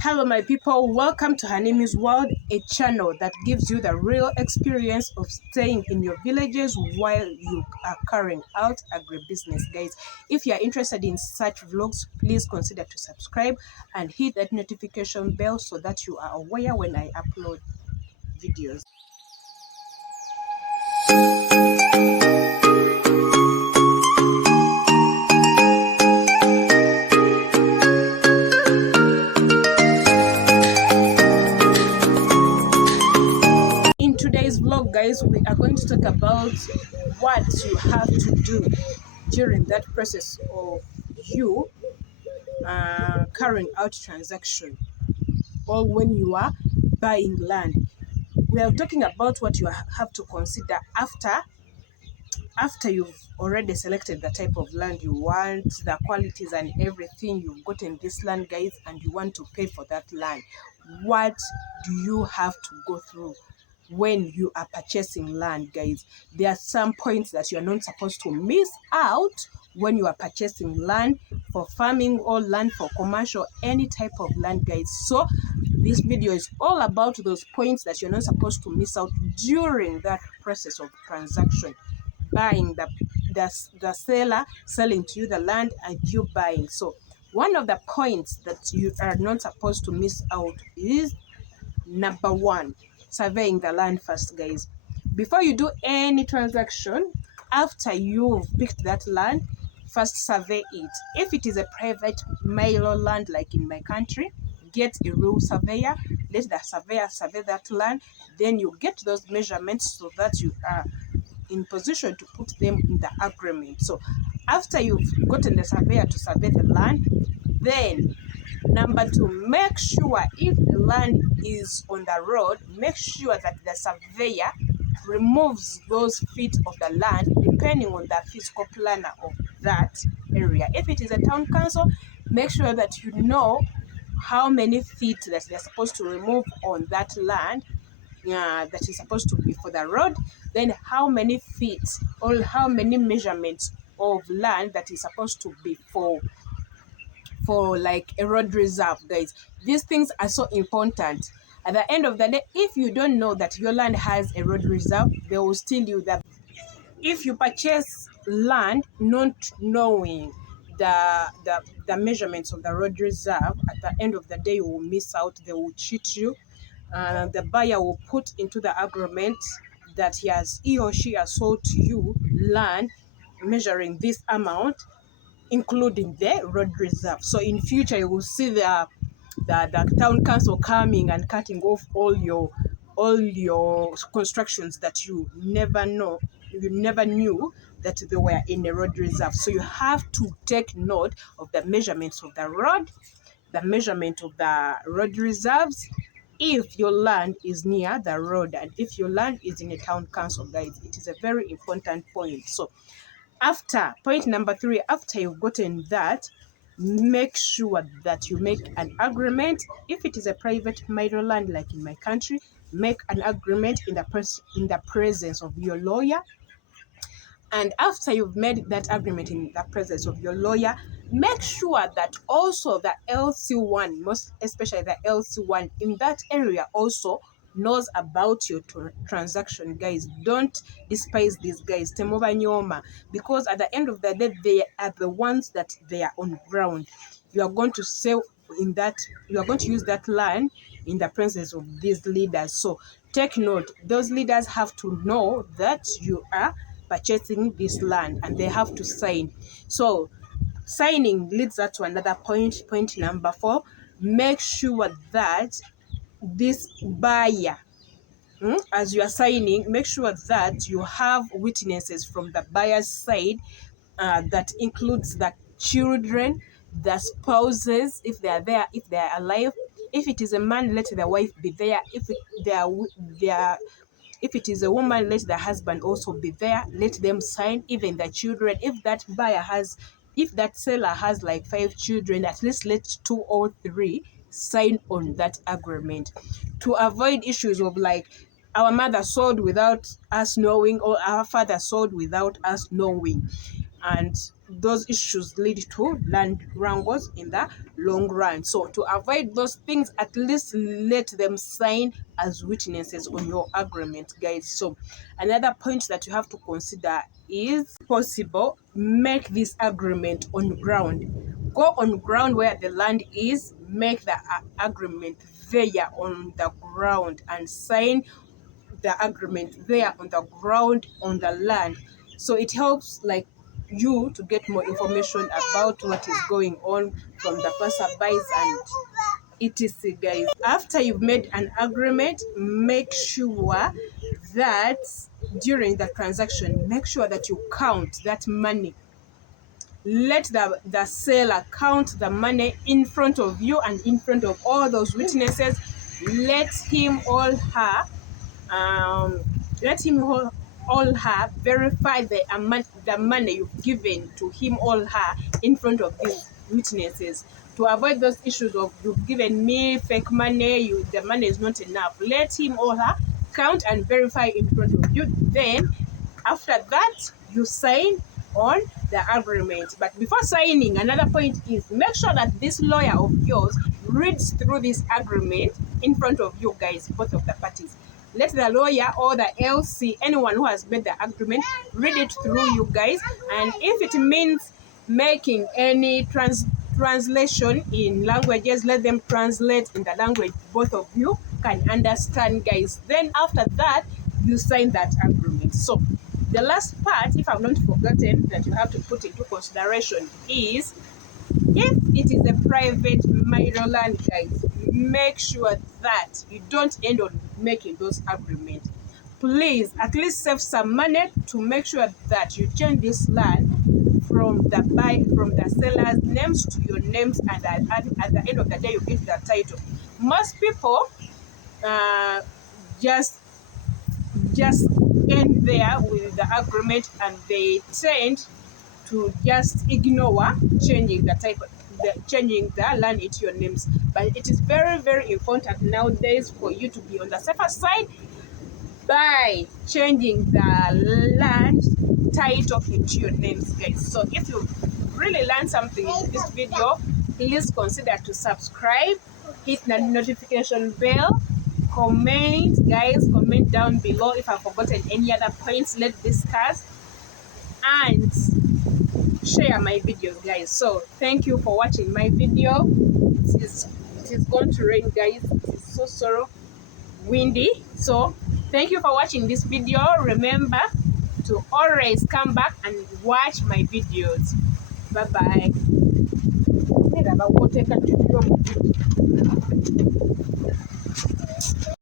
Hello my people, welcome to Hanimi's World, a channel that gives you the real experience of staying in your villages while you are carrying out agribusiness. Guys, if you are interested in such vlogs, please consider to subscribe and hit that notification bell so that you are aware when I upload videos. Today's vlog, guys, we are going to talk about what you have to do during that process of you carrying out transaction, or when you are buying land. We are talking about what you have to consider after you've already selected the type of land you want, the qualities and everything. You've gotten this land, guys, and you want to pay for that land. What do you have to go through when you are purchasing land, guys? There are some points that you are not supposed to miss out when you are purchasing land for farming or land for commercial, any type of land, guys. So this video is all about those points that you're not supposed to miss out during that process of transaction, buying, the seller selling to you the land and you buying. So one of the points that you are not supposed to miss out is number one, surveying the land first, guys. Before you do any transaction, after you've picked that land, first survey it. If it is a private milo land like in my country, get a rural surveyor, let the surveyor survey that land, then you get those measurements so that you are in position to put them in the agreement. So after you've gotten the surveyor to survey the land, then number two, make sure if the land is on the road, make sure that the surveyor removes those feet of the land depending on the physical planner of that area. If it is a town council, make sure that you know how many feet that they're supposed to remove on that land that is supposed to be for the road, then how many feet or how many measurements of land that is supposed to be for like a road reserve, guys. These things are so important. At the end of the day, if you don't know that your land has a road reserve, they will steal you that. If you purchase land not knowing the measurements of the road reserve, at the end of the day you will miss out. They will cheat you. The buyer will put into the agreement that he or she has sold to you land measuring this amount, including the road reserve. So in future you will see the town council coming and cutting off all your constructions that you never knew that they were in a road reserve. So you have to take note of the measurements of the road, the measurement of the road reserves, if your land is near the road and if your land is in a town council, guys. It is a very important point. So after point number three, after you've gotten that, make sure that you make an agreement. If it is a private milo land like in my country, make an agreement in the presence of your lawyer. And after you've made that agreement in the presence of your lawyer, make sure that also the LC1, most especially the LC1 in that area, also knows about your transaction, guys. Don't despise these guys, Temoba Nyoma, because at the end of the day, they are the ones that they are on ground. You are going to sell in that, you are going to use that land in the presence of these leaders. So take note, those leaders have to know that you are purchasing this land and they have to sign. So signing leads us to another point number four. Make sure that this buyer, as you are signing, make sure that you have witnesses from the buyer's side. That includes the children, the spouses, if they are there, if they are alive. If it is a man, let the wife be there. If it is a woman, let the husband also be there. Let them sign, even the children. If that seller has like 5 children, at least let 2 or 3 sign on that agreement, to avoid issues of like our mother sold without us knowing or our father sold without us knowing. And those issues lead to land wrangles in the long run. So to avoid those things, at least let them sign as witnesses on your agreement, guys. So another point that you have to consider is, possible, make this agreement on ground. Go on ground where the land is, make the agreement there on the ground, and sign the agreement there on the ground, on the land. So it helps like you to get more information about what is going on from the passerbys and etc, guys. After you've made an agreement, make sure that during the transaction, make sure that you count that money. Let the seller count the money in front of you and in front of all those witnesses. Let him or her verify the amount, the money you've given to him or her in front of these witnesses, to avoid those issues of, you've given me fake money, the money is not enough. Let him or her count and verify in front of you. Then after that, you sign on the agreement. But before signing, another point is, make sure that this lawyer of yours reads through this agreement in front of you guys, both of the parties. Let the lawyer or the LC, anyone who has made the agreement, read it through you guys. And if it means making any translation in languages, let them translate in the language both of you can understand, guys. Then after that, you sign that agreement. So the last part, if I've not forgotten, that you have to put into consideration is, if it is a private marital land, guys, make sure that you don't end on making those agreements. Please at least save some money to make sure that you change this land from the seller's names to your names, and at the end of the day you get the title. Most people just end there with the agreement, and they tend to just ignore changing the land into your names. But it is very, very important nowadays for you to be on the safer side by changing the land title into your names, guys. So if you really learned something in this video, please consider to subscribe, hit the notification bell, comment, guys, comment down below if I've forgotten any other points, let's discuss, and share my videos, guys. So thank you for watching my video. It is going to rain, guys. It is so windy. So thank you for watching this video. Remember to always come back and watch my videos. Bye bye.